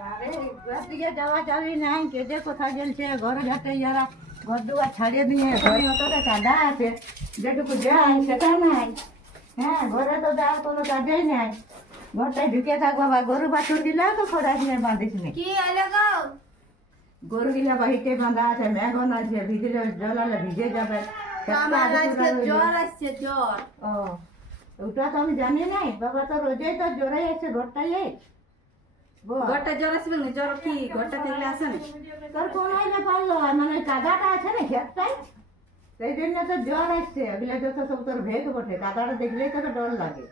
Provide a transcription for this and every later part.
আরে ঘর দিকে যাওয়া যাবি নাই, কে যে কোথায় গেলছে ঘরে ঘাটে যারা ঘর দুয়ার ছাড়িয়ে দিয়ে ঘরে অতটা কাদা আছে, যেটুকু যায় সেটা নাই। হ্যাঁ, ঘরে তো যাওয়ার কোনো কাজেই নাই, ঘরটায় ঢুকে থাকবো। বা গরু বাছুর গিলা তো খোড়া কিনে বাঁধিস নি, কি আইলে গো? গরু গিলা বাড়িতে বাঁধা আছে, মেঘন আছে, ভিজলে জল হলে ভিজে যাবে। আমার আজকে জ্বর আসছে, জ্বর। ও, ওটা তো আমি জানি নাই বাবা, তো রোজই তো জ্বরে আছে ঘরটাই। ঘরটা জ্বর আসবে না? জ্বর কি ঘরটা থেকে আসে না? তোর কোন আইলে পারলো, মানে কাদাটা আছে না ক্ষেতটাই, সেই জন্য তো জ্বর আসছে। ওগুলো যত সব তোর ভেগ বটে, কাদাটা দেখলেই তোকে ডর লাগে।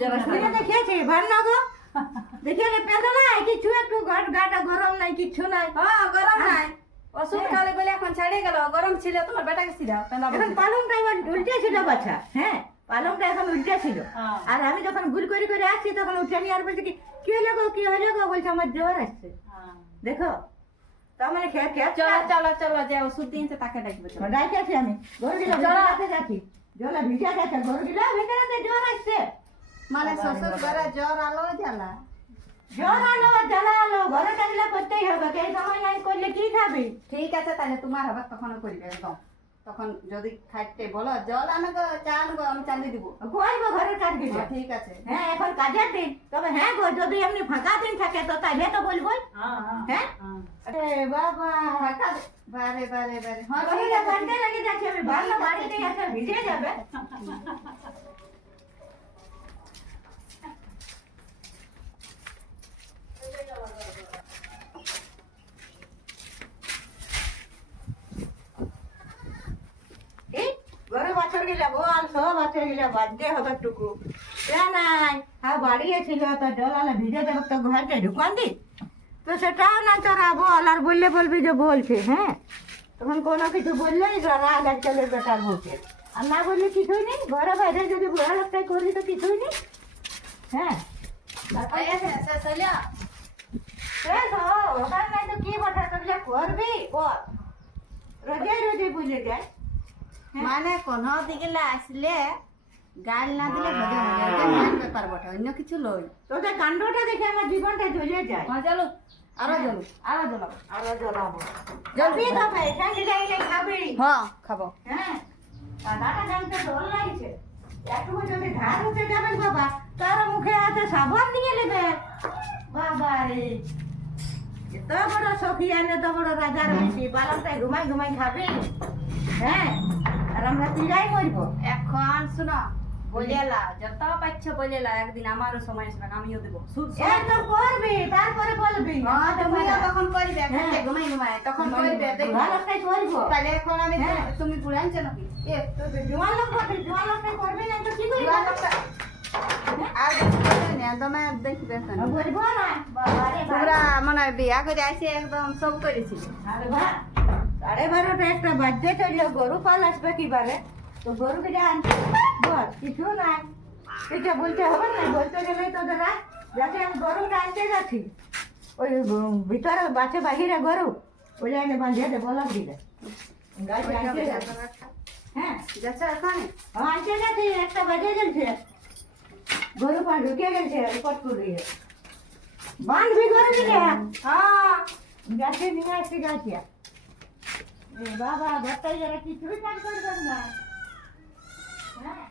জ্বর আসবে না? দেখেছি ভার না গো, দেখে পেঁদো নাই কিছু, একটু গাটা গরম নাই, কিচ্ছু নাই। হ্যাঁ, গরম নাই। ওষুধ খালে বলে এখন ছাড়িয়ে গেল। গরম ছিল তোমার বেটাকে সিরাও। এখন পালংটা এবার উল্টে ছিল বাছা। হ্যাঁ, পালংটা এখন উল্টে ছিল। আর আমি যখন ভুল করে করে আসছি তখন উঠে নিয়ে আর বলছে কি হলো গো, কি হলো গো, বলছে আমার জ্বর আসছে। দেখো তার মানে চলো চলো চলো, যে ওষুধ দিয়েছে তাকে ডাকবে। ডাইতেছি আমি, ঘর গিলা ভিজাতে যাচ্ছি, জলে ভিজা গেছে ঘর গিলা, ভিতরে জ্বর আসছে। মানে শ্বশুর ঘরে জ্বর আলো জ্বালা, জ্বর আলো জ্বালা আলো, ঘরে কাজলা করতেই হবে, এই সময় নাই করলে কি খাবি? ঠিক আছে, তাহলে তোমার হবে তখনও করবে একদম। তখন যদি খাইতে বলো জল আনো গো, চা আনো গো, আমি চালিয়ে দিব। করবো ঘরের কাজ গিলা। ঠিক আছে। হ্যাঁ, এখন কাজের দিন, তবে হ্যাঁ গো, যদি এমনি ফাঁকা দিন থাকে তো তাইলে তো বলবো। হ্যাঁ, আরে বাবা, বারে বারে বারে হ্যাঁ, ঘরে বাড়তে লাগে যাচ্ছে, আমি ভালো বাড়িতে আছে, ভিজে যাবে। ঘরে বাছর গিলা বল, সব বাছর গিলা বাজতে হবে টুকু নাই। হ্যাঁ, বাড়িয়ে ছিল তো জল আলে ভিজে দেবে তো ঘরটা ঢুকান দি, তো সেটাও না তোরা বল। আর বললে বলবি যে বলছে। হ্যাঁ, তখন কোনো কিছু বললেই রাগ আর চলে বেটার বুকে, আর না বললে কিছুই নেই। ঘরে বাইরে যদি বুড়া লোকটাই করলি তো কিছুই নেই। হ্যাঁ, ওখান নাই তো কি বটা, তোগুলা করবি বল, রোজে রোজে বুঝে যায়। মানে কোন দিকে আসলে গাল না দিলে ভজা হয়ে যায়, মেন ব্যাপার বটে, অন্য কিছু লই। তোদের কাণ্ডটা দেখে আমার জীবনটা জ্বলে যায়। জ্বলুক, আরো জ্বলুক, আরো জ্বলাবো, আরো জ্বলাবো। জলদি খাবে, ঠান্ডি লাগলে খাবি। হ্যাঁ খাবো। হ্যাঁ, কাদাটা জানতে ডর লাগছে। একটু যদি ধার উঠে যাবেন বাবা, তার মুখে আছে সাবান নিয়ে নেবে। বাবা রে, এত বড় সখিয়ান, এত বড় রাজার বেশি, পালনটাই ঘুমাই ঘুমাই খাবি। হ্যাঁ, আর আমরা পিড়াই মরবো। এখন শুনো, বলেলা যত পাচ্ছ বলেলা, একদিন আমারও সময় আসবে, আমিও দেবো। একদম করবি, তারপরে বলবি। তুমিও তখন করবে, ঘুমাই ঘুমাই তখন করবে। ভালোটাই করবো। তাহলে এখন আমি, তুমি বুড়াইছো নাকি? জোয়ান লোক করবি, জোয়ান লোকটাই করবি না তো কি করবি? আর তোমার দেখবে বলবো না বাবা রে, তোমরা মনে হয় বিয়া করে আসে একদম সব করেছিল। আরে বাহ, 12:30টা একটা বাজতে চললো, গরু পাল আসবে কিবারে, তো গরু কে আনতে বল, কিছু নাই। এটা বলতে হবে না, বলতে গেলেই তো দাদা যাতে আমি গরুটা আনতে যাচ্ছি, ওই ভিতরে বাচ্চা বাহিরে গরু ওই জায়গায় বাঁধিয়ে দে, বলক দিলে গাছে আনতে যাচ্ছি। হ্যাঁ, যাচ্ছে ওখানে আনতে যাচ্ছি, একটা বাজে গেছে, গরু পা ঢুকে গেছে উপর করে বাঁধবি গরু দিলে। হ্যাঁ, গাছে নিয়ে আসছি গাছিয়া। বাবা, ঘরটাই যারা কিছুই কাজ করবেন না। হ্যাঁ।